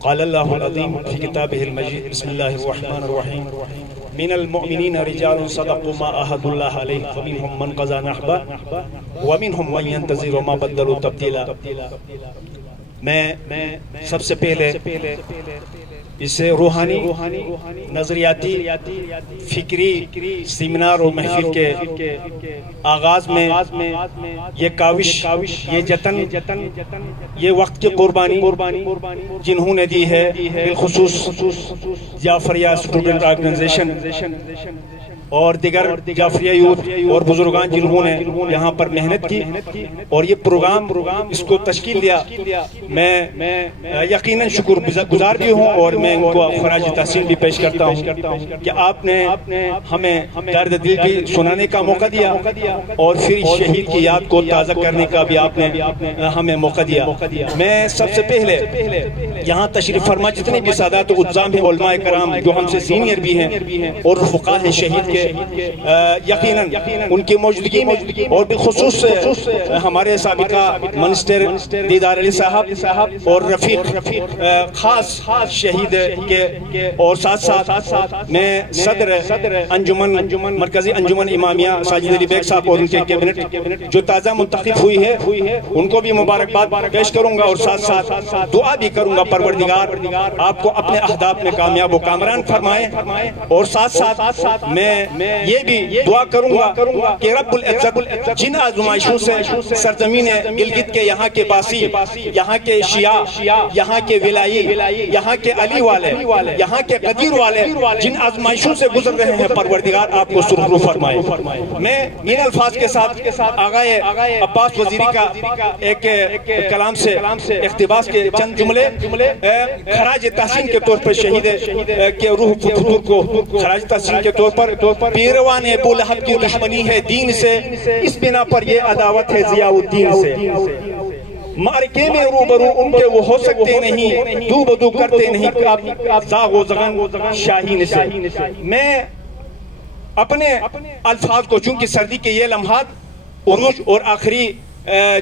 قال الله العظيم في كتابه المجيد بسم الله الرحمن الرحيم من المؤمنين رجال صدقوا ما عاهدوا الله عليه فمنهم من قضى نحبه ومنهم من ينتظر وما بدلوا تبديلا۔ میں سب سے پہلے اسے روحانی نظریاتی فکری سیمینار اور محفل کے آغاز میں یہ کاوش یہ جتن یہ وقت کی قربانی جنہوں نے دی ہے بالخصوص جعفریہ اسٹوڈنٹ آرگنائزیشن اور دیگر جعفریہ یوتھ اور بزرگان جنہوں نے یہاں پر محنت کی اور یہ پروگرام اس کو تشکیل دیا، میں یقیناً شکر گزار بھی ہوں اور میں ان کو خراج تحسین بھی پیش کرتا ہوں کہ آپ نے ہمیں درد دل بھی سنانے کا موقع دیا اور پھر شہید کی یاد کو تازہ کرنے کا بھی آپ نے ہمیں موقع دیا۔ میں سب سے پہلے یہاں تشریف فرما جتنے بھی سادات و عزام ہیں، علماء کرام جو ہم سے سینئر بھی ہیں اور رفقا ہیں شہید کے، یقیناً ان کی موجودگی میں اور بالخصوص ہمارے سابقہ منسٹر دیدار علی صاحب اور رفیق خاص شہید کے اور ساتھ ساتھ میں صدر انجمن مرکزی انجمن امامیہ ساجد علی بیگ صاحب اور ان کے کیبنٹ جو تازہ منتخب ہوئی ہے ان کو بھی مبارکباد پیش کروں گا اور ساتھ ساتھ دعا بھی کروں گا پروردگار آپ کو اپنے اہداف میں کامیاب و کامران فرمائے، اور ساتھ ساتھ میں یہ بھی دعا کروں گا کہ رب العزت جن آزمائشوں سے سرزمین گلگت کے یہاں کے باسی، یہاں کے شیعہ، یہاں کے ولائی، یہاں کے علی والے، یہاں کے قدیر والے جن آزمائشوں سے گزر رہے ہیں پروردگار آپ کو سرخرو فرمائے۔ میں ان الفاظ کے ساتھ آغائے عباس وزیری کا ایک کلام سے اقتباس کے چند جملے خراج تحسین کے طور پر شہید کے روح فطور کو خراج تحسین کے طور پر پیروان ابو لہب کی دشمنی ہے دین سے، اس بنا پر یہ عداوت ہے ضیاء الدین سے، معرکے میں روبرو ان کے وہ ہو سکتے نہیں، دو بدو کرتے نہیں زاغ و زغن شاہین سے۔ میں اپنے الفاظ کو چونکہ سردی کے یہ لمحات عروج اور آخری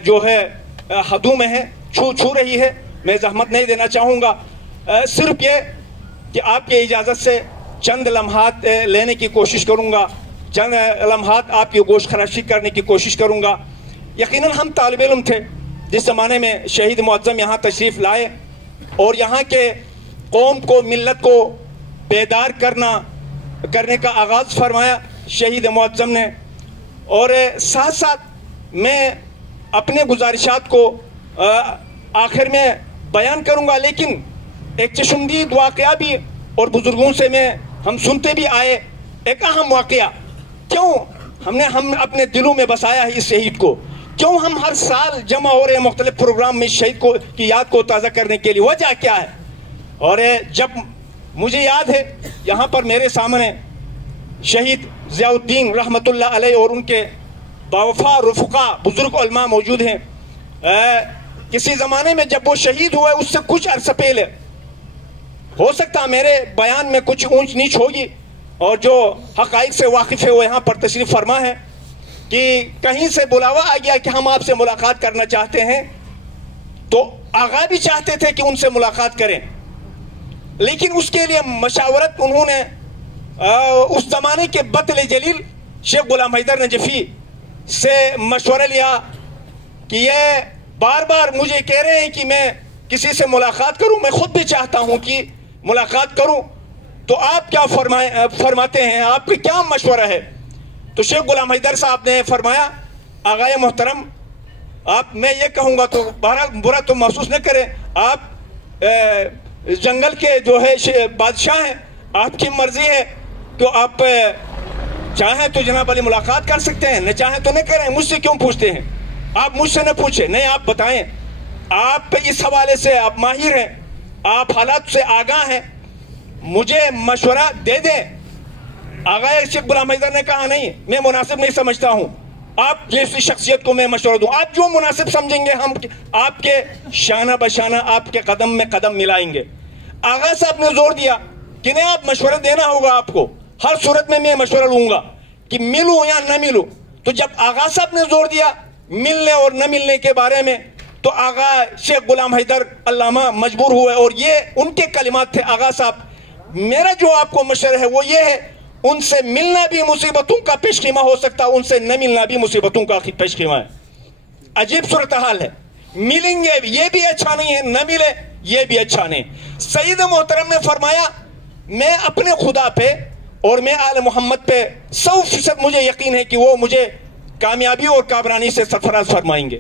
جو ہے حدوں میں ہے چھو رہی ہے، میں زحمت نہیں دینا چاہوں گا، صرف یہ کہ آپ کی اجازت سے چند لمحات لینے کی کوشش کروں گا، چند لمحات آپ کی گوش خراشی کرنے کی کوشش کروں گا۔ یقیناً ہم طالب علم تھے جس زمانے میں شہید معظم یہاں تشریف لائے اور یہاں کے قوم کو ملت کو بیدار کرنے کا آغاز فرمایا شہید معظم نے، اور ساتھ ساتھ میں اپنے گزارشات کو آخر میں بیان کروں گا، لیکن ایک چشمدید واقعہ بھی اور بزرگوں سے ہم سنتے بھی آئے، ایک اہم واقعہ کیوں ہم اپنے دلوں میں بسایا ہے اس شہید کو، کیوں ہم ہر سال جمع ہو رہے ہیں مختلف پروگرام میں شہید کی یاد کو تازہ کرنے کے لیے، وجہ کیا ہے؟ اور جب مجھے یاد ہے یہاں پر میرے سامنے شہید ضیاء الدین رحمت اللہ علیہ اور ان کے باوفا رفقا بزرگ علماء موجود ہیں، کسی زمانے میں جب وہ شہید ہوئے اس سے کچھ عرصہ پہلے ہو سکتا میرے بیان میں کچھ اونچ نیچ ہوگی، اور جو حقائق سے واقف ہے وہ یہاں پر تشریف فرما ہے کہ کہیں سے بلاوا آ گیا کہ ہم آپ سے ملاقات کرنا چاہتے ہیں، تو آغا بھی چاہتے تھے کہ ان سے ملاقات کریں، لیکن اس کے لیے مشاورت انہوں نے اس زمانے کے بطل جلیل شیخ غلام حیدر نجفی سے مشورہ لیا کہ یہ بار بار مجھے کہہ رہے ہیں کہ میں کسی سے ملاقات کروں، میں خود بھی چاہتا ہوں کہ ملاقات کروں، تو آپ کیا فرماتے ہیں، آپ کا کیا مشورہ ہے؟ تو شیخ غلام حیدر صاحب نے فرمایا آغائے محترم میں یہ کہوں گا تو بہرحال برا تو محسوس نہ کریں، آپ جنگل کے جو ہے بادشاہ ہیں، آپ کی مرضی ہے، تو آپ چاہیں تو جناب علی ملاقات کر سکتے ہیں، نہ چاہیں تو نہ کریں، مجھ سے کیوں پوچھتے ہیں؟ آپ مجھ سے نہ پوچھیں، نہیں آپ بتائیں، آپ اس حوالے سے آپ ماہر ہیں، آپ حالات سے آگاہ ہیں، مجھے مشورہ دے دیں۔ آغائے شیخ غلام حیدر نے کہا نہیں، میں مناسب نہیں سمجھتا ہوں آپ جیسی شخصیت کو میں مشورہ دوں، آپ جو مناسب سمجھیں گے ہم آپ کے شانہ بشانہ آپ کے قدم میں قدم ملائیں گے۔ آغا صاحب نے زور دیا کہ نہیں آپ مشورہ دینا ہوگا، آپ کو ہر صورت میں مشورہ لوں گا کہ ملوں یا نہ ملوں۔ تو جب آغا صاحب نے زور دیا ملنے اور نہ ملنے کے بارے میں تو آغا شیخ غلام حیدر علامہ مجبور ہوئے، اور یہ ان کے کلمات تھے آغا صاحب، میرا جو آپ کو مشورہ ہے وہ یہ ہے، ان سے ملنا بھی مصیبتوں کا پیش خیمہ ہو سکتا ہے، ان سے نہ ملنا بھی مصیبتوں کا پیش خیمہ ہے۔ عجیب صورتحال ہے، ملیں گے یہ بھی اچھا نہیں ہے، نہ ملے یہ بھی اچھا نہیں۔ سید محترم نے فرمایا میں اپنے خدا پہ اور میں آل محمد پہ 100% مجھے یقین ہے کہ وہ مجھے کامیابی اور کامرانی سے سرفراز فرمائیں گے۔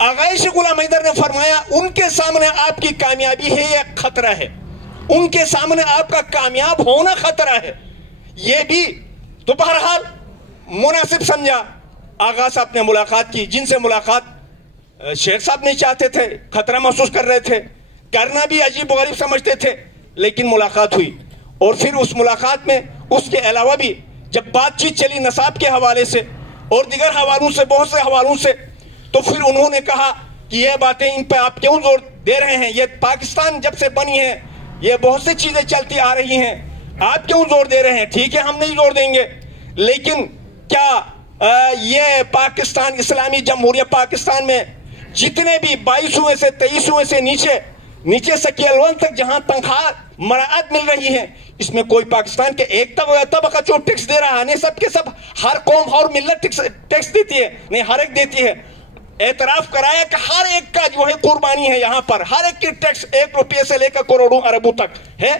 آغا شیخ غلام حیدر نے فرمایا ان کے سامنے آپ کی کامیابی ہے یہ خطرہ ہے، ان کے سامنے آپ کا کامیاب ہونا خطرہ ہے، یہ بھی۔ تو بہرحال مناسب سمجھا، آغا صاحب نے ملاقات کی، جن سے ملاقات شیخ صاحب نہیں چاہتے تھے، خطرہ محسوس کر رہے تھے، کرنا بھی عجیب و غریب سمجھتے تھے، لیکن ملاقات ہوئی۔ اور پھر اس ملاقات میں اس کے علاوہ بھی جب بات چیت چلی نصاب کے حوالے سے اور دیگر حوالوں سے، بہت سے حوالوں سے، تو پھر انہوں نے کہا کہ یہ باتیں ان پہ آپ کیوں زور دے رہے ہیں، یہ پاکستان جب سے بنی ہے یہ بہت سی چیزیں چلتی آ رہی ہیں، آپ کیوں زور دے رہے ہیں؟ ٹھیک ہے ہم نہیں زور دیں گے، لیکن کیا یہ پاکستان اسلامی جمہوریہ پاکستان میں جتنے بھی 22ویں سے 23ویں سے نیچے سکیل 1 تک جہاں تنخواہ مراعات مل رہی ہے، اس میں کوئی پاکستان کے ایک طبقہ جو ٹیکس دے رہا ہے نہیں، سب کے سب ہر قوم اور ملت ٹیکس دیتی ہے، نہیں ہر ایک دیتی ہے۔ اعتراف کرایا کہ ہر ایک کا جو ہے قربانی ہے، یہاں پر ہر ایک کی ٹیکس 1 روپے سے لے کر کروڑوں اربوں تک ہے۔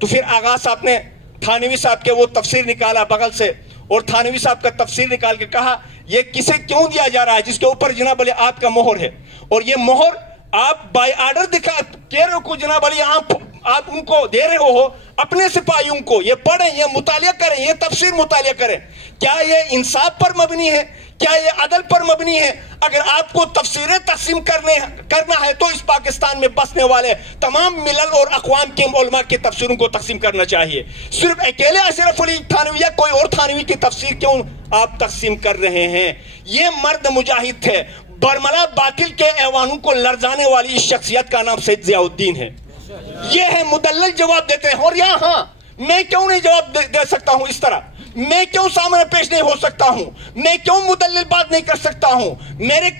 تو پھر آغا صاحب نے تھانوی صاحب کے وہ تفسیر نکالا بغل سے، اور تھانوی صاحب کا تفسیر نکال کے کہا یہ کسے کیوں دیا جا رہا ہے جس کے اوپر جناب علی آپ کا مہر ہے، اور یہ مہر آپ بائی آرڈر دکھا کہہ رہے ہو جناب علی آپ ان کو دے رہے ہو اپنے سپاہیوں کو، یہ پڑھیں، یہ مطالعہ کریں، یہ تفسیر مطالعہ کریں۔ کیا یہ انصاف پر مبنی ہے؟ کیا یہ عدل پر مبنی ہے؟ اگر آپ کو تفسیریں تقسیم کرنا ہے تو اس پاکستان میں بسنے والے تمام ملل اور اقوام کے علماء کی تفسیروں کو تقسیم کرنا چاہیے۔ صرف اکیلے اشرف علی تھانوی یا کوئی اور تھانوی کی تفسیر کیوں آپ تقسیم کر رہے ہیں؟ یہ مرد مجاہد تھے، برملا باطل کے ایوانوں کو لرزانے والی اس شخصیت کا نام سید ضیاء الدین ہے۔ یہ ہے مدلل جواب دیتے ہیں، اور یہاں میں کیوں نہیں جواب دے سکتا ہوں اس طرح؟ میں کیوں سامنے پیش نہیں ہو سکتا ہوں؟ میں کیوں مدلل بات نہیں کر سکتا ہوں؟ میرے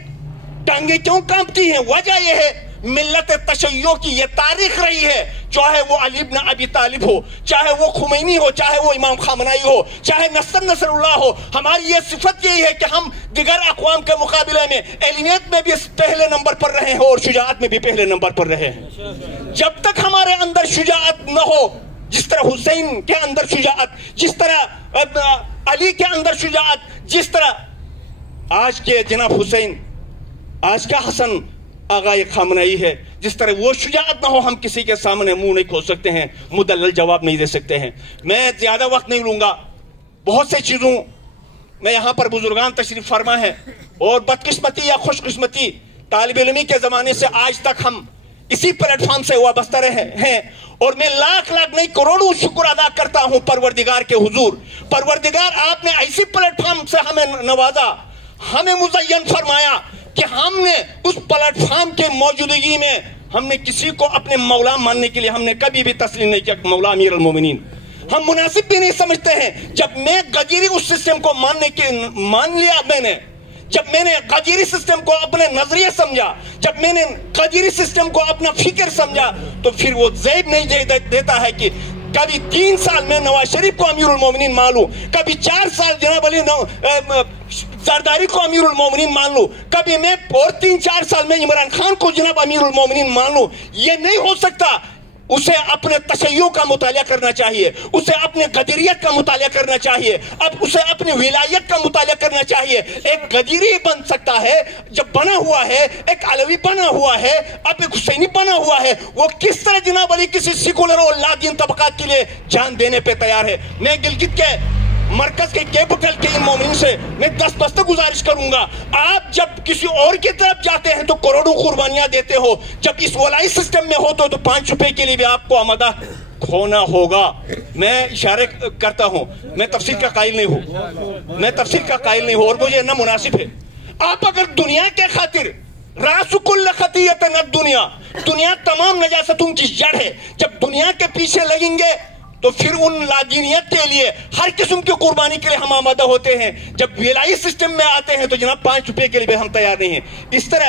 ٹانگیں کیوں کانپتی ہیں؟ وجہ یہ ہے ملت تشیع کی یہ تاریخ رہی ہے، چاہے وہ علی بن ابی طالب ہو، چاہے وہ خمینی ہو، چاہے وہ امام خامنائی ہو، چاہے نصر اللہ ہو، ہماری یہ صفت یہی ہے کہ ہم دیگر اقوام کے مقابلے میں علمیت میں بھی پہلے نمبر پر رہے ہیں اور شجاعت میں بھی پہلے نمبر پر رہے ہیں۔ جب تک ہمارے اندر شجاعت نہ ہو، جس طرح حسین کے اندر شجاعت، جس طرح علی کے اندر شجاعت، جس طرح آج کے جناب حسین، آج کا حسن آغا خامنائی ہے، جس طرح وہ شجاعت نہ ہو ہم کسی کے سامنے منہ نہیں کھول سکتے ہیں، مدلل جواب نہیں دے سکتے ہیں۔ میں زیادہ وقت نہیں لوں گا، بہت سے چیزوں میں یہاں پر بزرگان تشریف فرما ہے، اور بدقسمتی یا خوش قسمتی طالب علمی کے زمانے سے آج تک ہم اسی پلیٹ فارم سے وابستہ رہے ہیں، اور میں لاکھ نہیں کروڑوں شکر ادا کرتا ہوں پروردگار کے حضور۔ پروردگار آپ نے ایسی پلیٹ فارم سے ہمیں نوازا، ہمیں مزین فرمایا کہ ہم نے اس پلیٹ فارم کے موجودگی میں ہم نے کسی کو اپنے مولا ماننے کے لیے ہم نے کبھی بھی تسلیم نہیں کیا مولا امیر المومنین۔ ہم مناسب بھی نہیں سمجھتے ہیں۔ جب میں غدیری اس سسٹم کو مان لیا، جب میں نے غدیری سسٹم کو اپنے نظریے سمجھا، جب میں نے غدیری سسٹم کو اپنا فکر سمجھا، تو پھر وہ زیب نہیں دیتا ہے کہ کبھی 3 سال میں نواز شریف کو امیر المومنین مان لوں، کبھی 4 سال جناب علی زرداری کو امیر المومنین مان لوں، کبھی میں اور 3-4 سال میں عمران خان کو جناب امیر المومنین مان لوں۔ یہ نہیں ہو سکتا۔ اسے اپنے تشیع کا مطالعہ کرنا چاہیے، اسے اپنے غدیریت کا مطالعہ کرنا چاہیے، اب اسے اپنی ولایت کا مطالعہ کرنا چاہیے۔ ایک غدیری بن سکتا ہے جب بنا ہوا ہے، ایک علوی بنا ہوا ہے، اب ایک حسینی بنا ہوا ہے، وہ کس طرح جناب علی کسی سیکولر اور لادین طبقات کے لیے جان دینے پہ تیار ہے۔ میں گلگت کے مرکز کے کیپٹل کے ان مومنین سے میں دست گزارش کروں گا، آپ جب کسی اور کی طرف جاتے ہیں تو کروڑوں قربانیاں دیتے ہو، جب اس ولائی سسٹم میں ہو تو 5 روپے کے لیے بھی آپ کو آمادہ ہونا ہوگا۔ میں اشارے کرتا ہوں، میں تفسیر کا قائل نہیں ہوں، اور مجھے نہ مناسب ہے۔ آپ اگر دنیا کے خاطر راس کل خطیۃ الدنیا، دنیا تمام نجاستوں کی جڑ ہے، جب دنیا کے پیچھے لگیں گے تو پھر ان لادینیت کے لیے ہر قسم کی قربانی کے لیے ہم آمادہ ہوتے ہیں۔ جب ولائی سسٹم میں آتے ہیں تو جناب 5 روپے کے لیے بھی ہم تیار نہیں ہیں۔ اس طرح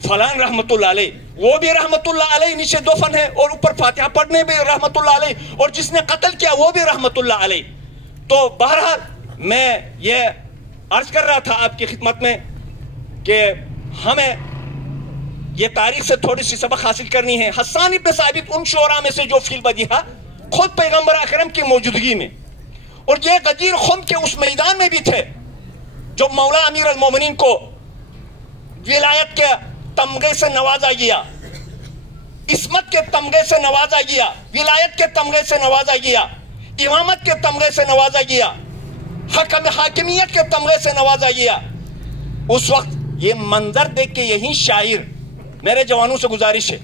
فلان رحمت اللہ علیہ، وہ بھی رحمت اللہ علیہ، نیچے دفن ہے، اور اوپر فاتحہ پڑھنے بھی رحمت اللہ علیہ، اور جس نے قتل کیا وہ بھی رحمت اللہ علیہ۔ تو بہرحال میں یہ عرض کر رہا تھا آپ کی خدمت میں کہ ہمیں یہ تاریخ سے تھوڑی سی سبق حاصل کرنی ہے۔ حسان ابن ثابت ان شعراء میں سے جو فی البدیہہ خود پیغمبر اکرم کی موجودگی میں، اور یہ غدیر خم کے اس میدان میں بھی تھے جو مولا امیر المومنین کو ولایت کے تمغے سے نوازا گیا، عصمت کے تمغے سے نوازا گیا، ولایت کے تمغے سے نوازا گیا، امامت کے تمغے سے نوازا گیا، حاکمیت کے تمغے سے نوازا گیا۔ اس وقت یہ منظر دیکھ کے یہی شاعر، میرے جوانوں سے گزارش ہے،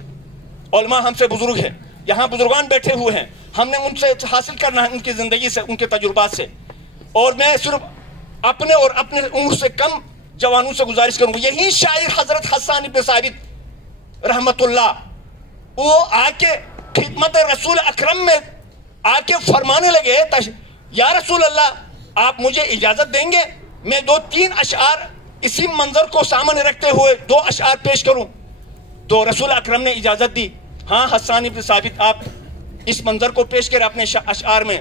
علماء ہم سے بزرگ ہیں، یہاں بزرگان بیٹھے ہوئے ہیں، ہم نے ان سے حاصل کرنا ہے، ان کی زندگی سے، ان کے تجربات سے، اور میں صرف اپنے اور اپنے عمر سے کم جوانوں سے گزارش کروں گا۔ یہی شاعر حضرت حسان ابن ثابت رحمت اللہ، وہ آ کے خدمت رسول اکرم میں آ کے فرمانے لگے، یا رسول اللہ آپ مجھے اجازت دیں گے میں 2-3 اشعار اسی منظر کو سامنے رکھتے ہوئے 2 اشعار پیش کروں؟ تو رسول اکرم نے اجازت دی، ہاں حسان ابن ثابت آپ اس منظر کو پیش کریں اپنے اشعار میں۔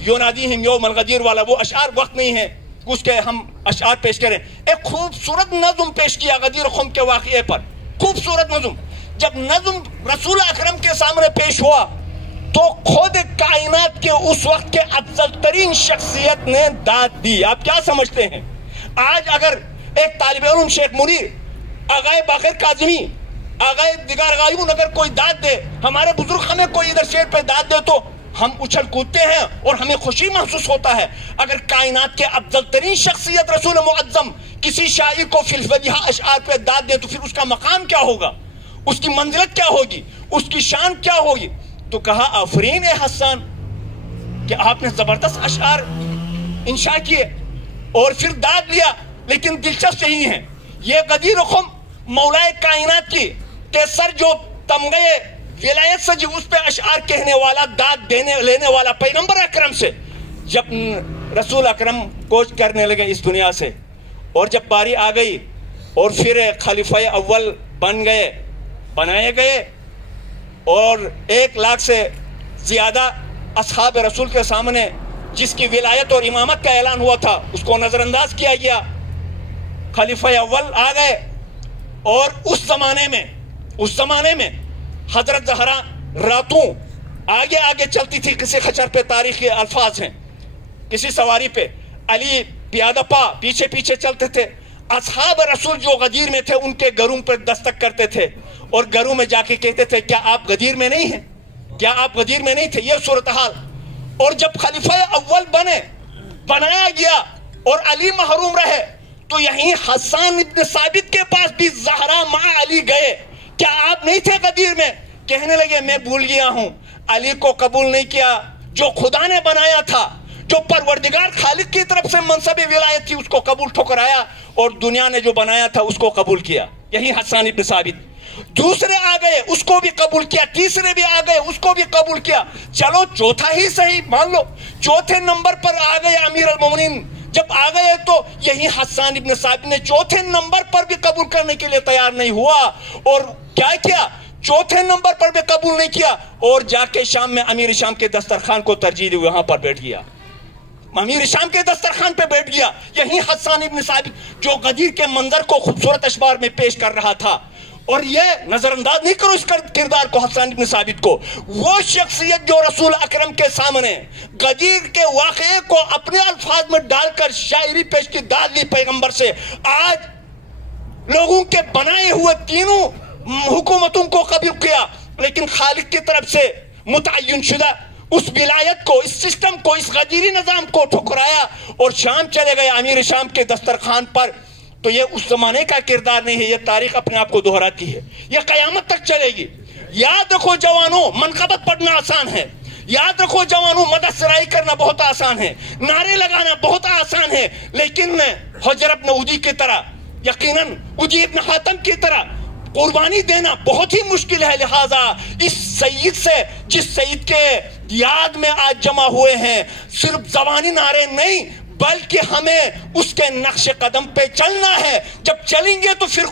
یونادیہم یوم الغدیر والا وہ اشعار وقت نہیں ہے اس کے ہم اشعار پیش کریں۔ ایک خوبصورت نظم پیش کیا غدیر خم کے واقعے پر، خوبصورت نظم۔ جب نظم رسول اکرم کے سامنے پیش ہوا تو خود کائنات کے اس وقت کے افضل ترین شخصیت نے داد دی۔ آپ کیا سمجھتے ہیں آج اگر ایک طالب علم شیخ منیر، آغائے باقر کاظمی، آغائے دیگر غایون اگر کوئی داد دے، ہمارے بزرگ ہمیں کوئی ادھر شیر پہ داد دے تو ہم اچھل کودتے ہیں اور ہمیں خوشی محسوس ہوتا ہے۔ اگر کائنات کے افضل ترین شخصیت رسول معظم کسی شاعر کو فی البدیہہ اشعار پہ داد دے تو پھر اس کا مقام کیا ہوگا، اس کی منزلت کیا ہوگی، اس کی شان کیا ہوگی؟ تو کہا آفرین اے حسان کہ آپ نے زبردست اشعار انشاء کیے اور پھر داد لیا۔ لیکن دلچسپ یہی ہے، یہ غدیر خم مولا کائنات کی کے سر جو تمغے ولایت سے جو اس پہ اشعار کہنے والا، داد دینے لینے والا پیغمبر اکرم سے، جب رسول اکرم کوچ کرنے لگے اس دنیا سے، اور جب باری آ گئی اور پھر خلیفہ اول بنائے گئے اور 1 لاکھ سے زیادہ اصحاب رسول کے سامنے جس کی ولایت اور امامت کا اعلان ہوا تھا اس کو نظر انداز کیا گیا۔ خلیفہ اول آ گئے اور اس زمانے میں حضرت زہرا راتوں آگے چلتی تھی، کسی خچر پہ تاریخی الفاظ ہیں، کسی سواری پہ، علی پیادہ پا پیچھے چلتے تھے۔ اصحاب رسول جو غدیر میں تھے ان کے گھروں پر دستک کرتے تھے اور گھروں میں جا کے کہتے تھے کیا آپ غدیر میں نہیں ہیں، کیا آپ غدیر میں نہیں تھے، یہ صورتحال۔ اور جب خلیفہ اول بنایا گیا اور علی محروم رہے تو یہیں حسان ابن ثابت کے پاس بھی زہرا مع علی گئے، کیا آپ نہیں تھے غدیر میں؟ کہنے لگے میں بھول گیا ہوں، علی کو قبول نہیں کیا، جو خدا نے بنایا تھا، جو پروردگار خالق کی طرف سے منصب ولایت تھی اس کو قبول ٹھکرایا، اور دنیا نے جو بنایا تھا اس کو قبول کیا۔ یہی حسان ابن ثابت۔ دوسرے آ گئے اس کو بھی قبول کیا، تیسرے بھی آ گئے اس کو بھی قبول کیا، چلو چوتھا ہی صحیح مان لو، چوتھے نمبر پر آ گئے امیر المومنین۔ جب آ گئے تو یہی حسان ابن ثابت نے چوتھے نمبر پر بھی قبول کرنے کے لیے تیار نہیں ہوا، اور کیا چوتھے نمبر پر بھی قبول نہیں کیا، اور جا کے شام میں امیر شام کے دسترخوان کو ترجیح دی، وہاں پر بیٹھ گیا، امیر شام کے دسترخوان پہ بیٹھ گیا۔ یہی حسان ابن ثابت جو غدیر کے منظر کو خوبصورت اشعار میں پیش کر رہا تھا۔ اور یہ نظر انداز نہیں کرو اس کردار کو، حسان ابن ثابت کو، وہ شخصیت جو رسول اکرم کے سامنے غدیر کے واقعے کو اپنے الفاظ میں ڈال کر شاعری پیش کی، داد لی پیغمبر سے۔ آج لوگوں کے بنائے ہوئے تینوں حکومتوں کو قبول کیا، لیکن خالق کی طرف سے متعین شدہ اس ولایت کو، اس سسٹم کو، اس غدیری نظام کو ٹھکرایا اور شام چلے گئے امیر شام کے دسترخوان پر۔ تو یہ اس زمانے کا کردار نہیں ہے، یہ تاریخ اپنے آپ کو دہراتی ہے، یہ قیامت تک چلے گی۔ یاد رکھو جوانوں، منقبت پڑھنا آسان ہے، یاد رکھو جوانوں، مدد سرائی کرنا بہت آسان ہے، نعرے لگانا بہت آسان ہے، لیکن حجر ابن عدی کی طرح، یقیناً عدی ابن حاتم کی طرح قربانی دینا بہت ہی مشکل ہے۔ لہٰذا اس سید سے، جس سید کے یاد میں آج جمع ہوئے ہیں، صرف زبانی نعرے نہیں بلکہ ہمیں اس کے نقش قدم پہ چلنا ہے. جب چلیں گے تو پھر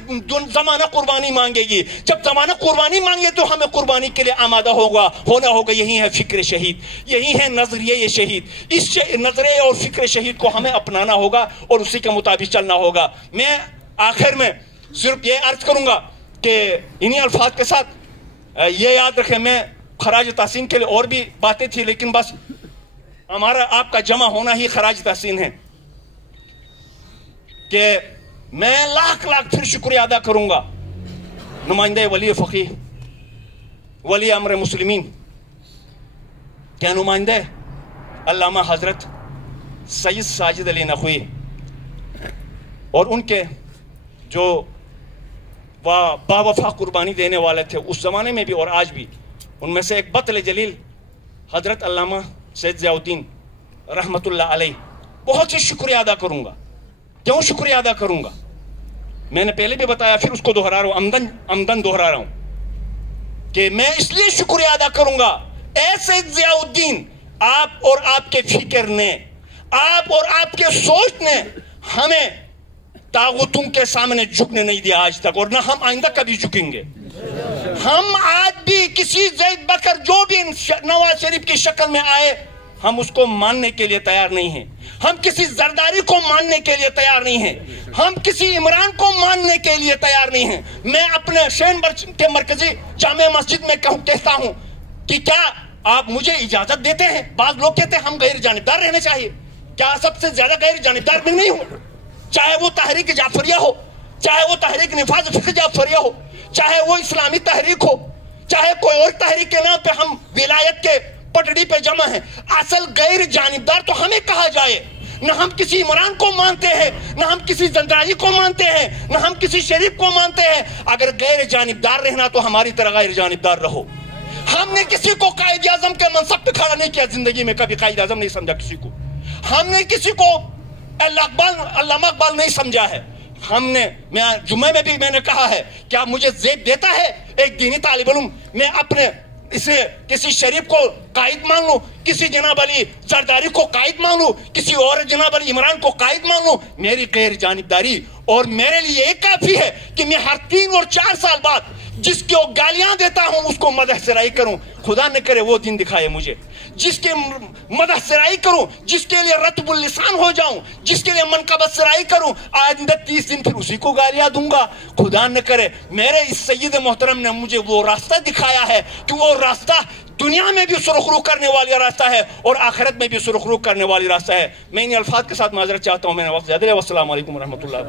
زمانہ قربانی مانگے گی. جب زمانہ قربانی مانگے تو ہمیں قربانی کے لیے آمادہ ہونا ہوگا. یہی ہے فکر شہید, یہی ہے نظریہ شہید. اس نظریے اور فکر شہید کو ہمیں اپنانا ہوگا اور اسی کے مطابق چلنا ہوگا. میں آخر میں صرف یہ عرض کروں گا کہ انہی الفاظ کے ساتھ یہ یاد رکھیں, میں خراج تحسین کے لیے اور بھی باتیں تھی, لیکن بس ہمارا آپ کا جمع ہونا ہی خراج تحسین ہے کہ میں لاکھ پھر شکریہ ادا کروں گا نمائندہ ولی فقیہ, ولی امر مسلمین کے نمائندہ علامہ حضرت سید ساجد علی نقوی اور ان کے جو با وفا قربانی دینے والے تھے اس زمانے میں بھی اور آج بھی. ان میں سے ایک بطل جلیل حضرت علامہ سید ضیاء الدین رحمت اللہ علیہ. بہت ہی شکریہ ادا کروں گا. کیوں شکریہ ادا کروں گا؟ میں نے پہلے بھی بتایا, پھر اس کو دہرا رہا ہوں, عمدن دہرا رہا ہوں کہ میں اس لیے شکریہ ادا کروں گا. اے سید ضیاء الدین, آپ اور آپ کے فکر نے, آپ اور آپ کے سوچ نے ہمیں طاغوتوں کے سامنے جھکنے نہیں دیا آج تک, اور نہ ہم آئندہ کبھی جھکیں گے. ہم آج بھی کسی زید بکر جو بھی نواز شریف کی شکل میں آئے, ہم اس کو ماننے کے لیے تیار نہیں ہیں. ہم کسی زرداری کو ماننے کے لیے تیار نہیں ہیں. ہم کسی عمران کو ماننے کے لیے تیار نہیں ہیں. میں اپنے شین کے مرکزی جامع مسجد میں کہتا ہوں کہ کیا آپ مجھے اجازت دیتے ہیں؟ بعض لوگ کہتے ہیں ہم غیر جانبدار رہنے چاہیے. کیا سب سے زیادہ غیر جانبدار میں نہیں ہوں؟ چاہے وہ تحریک جعفریہ ہو, چاہے وہ تحریک نفاذ فقہ جعفریہ ہو, چاہے وہ اسلامی تحریک ہو, چاہے کوئی اور تحریک کے نام پہ ہم ولایت کے پٹڑی پہ جمع ہیں. اصل غیر جانبدار تو ہمیں کہا جائے. نہ ہم کسی عمران کو مانتے ہیں, نہ ہم کسی زندانی کو مانتے ہیں, نہ ہم کسی شریف کو مانتے ہیں. اگر غیر جانبدار رہنا تو ہماری طرح غیر جانبدار رہو. ہم نے کسی کو قائد اعظم کے منصب پہ کھڑا نہیں کیا زندگی میں, کبھی قائد اعظم نہیں سمجھا کسی کو. ہم نے کسی کو علامہ اقبال نہیں سمجھا ہے. ہم نے, میں جمعے میں بھی میں نے کہا ہے, کیا مجھے زیب دیتا ہے ایک دینی طالب علم میں اپنے اسے کسی شریف کو قائد مان لوں, کسی جناب علی زرداری کو قائد مان لوں, کسی اور جناب علی عمران کو قائد مان لوں؟ میری غیر جانبداری اور میرے لیے یہ کافی ہے کہ میں ہر 3 اور 4 سال بعد جس کو گالیاں دیتا ہوں اس کو مدح سرائی کروں. خدا نہ کرے وہ دن دکھائے مجھے جس کے مدح سرائی کروں, جس کے لیے رطب اللسان ہو جاؤں, جس کے لیے منقبت سرائی کروں. آئندہ 30 دن پھر اسی کو گالیاں دوں گا. خدا نہ کرے. میرے اس سید محترم نے مجھے وہ راستہ دکھایا ہے کہ وہ راستہ دنیا میں بھی سرخرو کرنے والی راستہ ہے اور آخرت میں بھی سرخرو کرنے والی راستہ ہے. میں ان الفاظ کے ساتھ معذرت چاہتا ہوں, میں نے وقت زیادہ ہے. والسلام علیکم ورحمۃ اللہ.